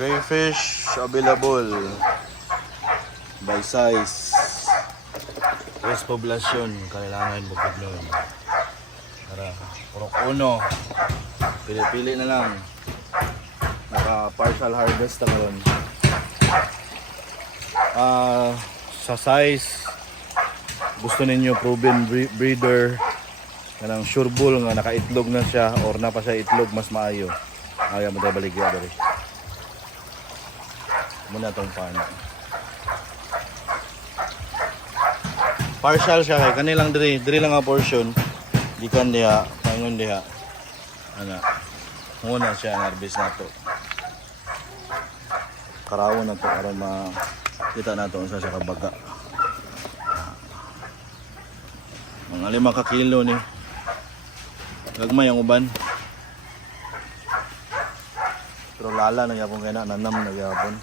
Crayfish available by size. Tres poblasyon kailangan bukod nun. Tara, purok uno. Pili-pili na lang. Naka partial harvest na karon. Sa size, gusto ninyo proven breeder kanang sure bull nga nakaitlog na siya or na pa siya itlog, mas maayo. Ayaw mo tayo baligya dali. Muna tong pan. Partial siya kay kanilang diri lang nga portion. Gikan diha, paingon diha. Ana. Muna siya harvest nato. Karawon na to aron makita nato unsa siya kabaga. Mga 5 ka kilo ni. Gagmay ang uban. Pero lala na gyapon kay nanam na gyapon.